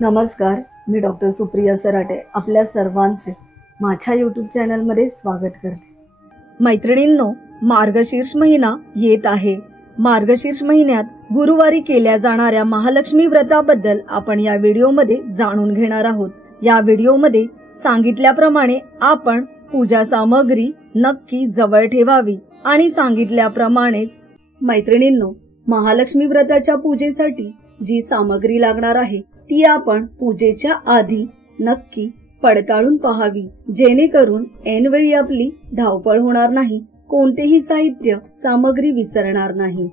नमस्कार, मी डॉक्टर सुप्रिया सराटे आपल्या सर्वांचे माझ्या यूट्यूब चॅनलमध्ये स्वागत करते। मैत्रिणींनो, मार्गशीर्ष महिना येत आहे। मार्गशीर्ष महिन्यात गुरुवारी केल्या जाणाऱ्या महालक्ष्मी व्रताबद्दल आपण या व्हिडिओमध्ये जाणून घेणार आहोत। या व्हिडिओमध्ये सांगितल्याप्रमाणे आपण पूजा सामग्री नक्की जवळ ठेवावी आणि सांगितल्याप्रमाणे मैत्रिणींनो, महालक्ष्मी व्रताच्या पूजेसाठी जी सामग्री लागणार आहे ती आपण पूजेच्या आधी नक्की पडताळून पाहावी, जेणेकरून ऐनवेळी आपली धावपळ होणार नाही, कोणतेही साहित्य सामग्री विसरणार नाही।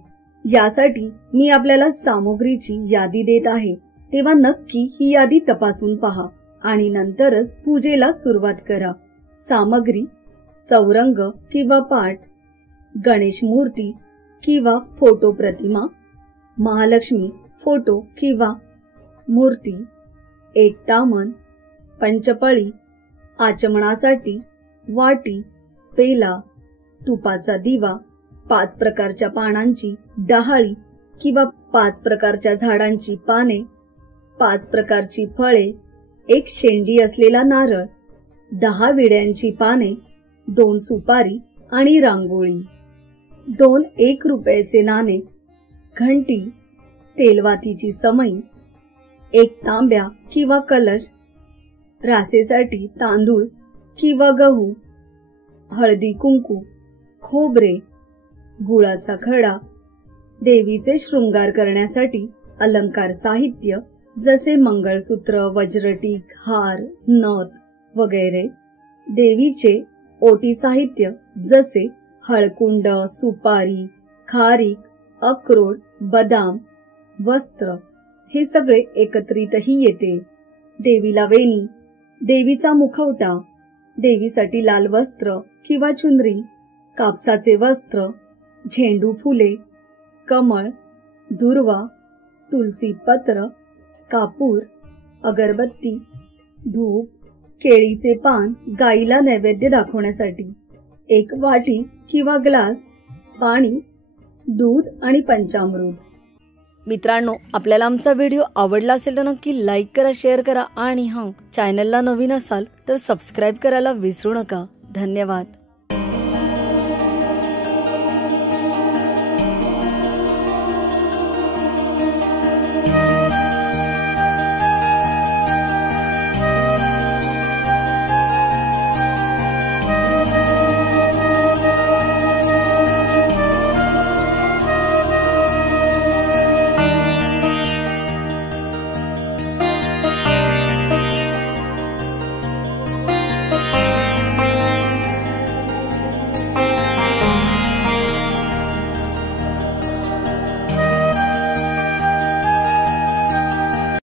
यासाठी मी आपल्याला सामग्रीची यादी देत आहे, तेव्हा नक्की ही यादी तपासून पहा आणि नंतरच पूजेला सुरुवात करा। सामग्री: चौरंग किंवा पाट, गणेश मूर्ती किंवा फोटो प्रतिमा, महालक्ष्मी फोटो किंवा मूर्ती, एक तामण, पंचपळी, आचमनासाठी वाटी, पेला, तुपाचा दिवा, 5 प्रकारच्या पानांची डहाळी किंवा 5 प्रकारच्या झाडांची पाने, 5 प्रकारची फळे, एक शेंडी असलेला नारळ, 10 विड्यांची पाने, 2 सुपारी आणि रांगोळी, 2 1 रुपयाचे नाणे, घंटी, तेलवातीची समई, एक तांब्या किंवा कलश, रासेसाठी तांदूळ किंवा गहू, हळदी कुंकू, खोबरे, गुळाचा खडा, देवीचे शृंगार करण्यासाठी अलंकार साहित्य जसे मंगळसूत्र, वज्रटीक, हार, नथ वगैरे, देवीचे ओटी साहित्य जसे हळकुंड, सुपारी, खारीक, अक्रोड, बदाम, वस्त्र हे सगळे एकत्रितही येते। देवीला वेणी, देवीचा मुखवटा, देवीसाठी लाल वस्त्र किंवा चुनरी, कापसाचे वस्त्र, झेंडू फुले, कमळ, दुर्वा, तुलसी पत्र, कापूर, अगरबत्ती, धूप, केळीचे पान गाईला नैवेद्य दाखवण्यासाठी, एक वाटी किंवा ग्लास, पाणी, दूध आणि पंचामृत। मित्रांनो, आपल्याला आमचा व्हिडिओ आवडला असेल तर नक्की लाईक करा, शेअर करा आणि चॅनलला नवीन असाल तर सबस्क्राईब करायला विसरू नका। धन्यवाद।